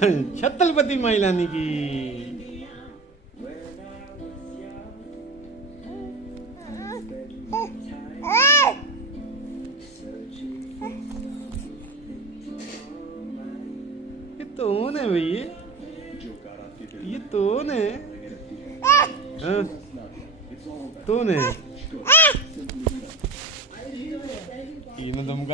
छत्रपति महिलानी की। ये तो है भैया, ये तो है। हाँ तो ने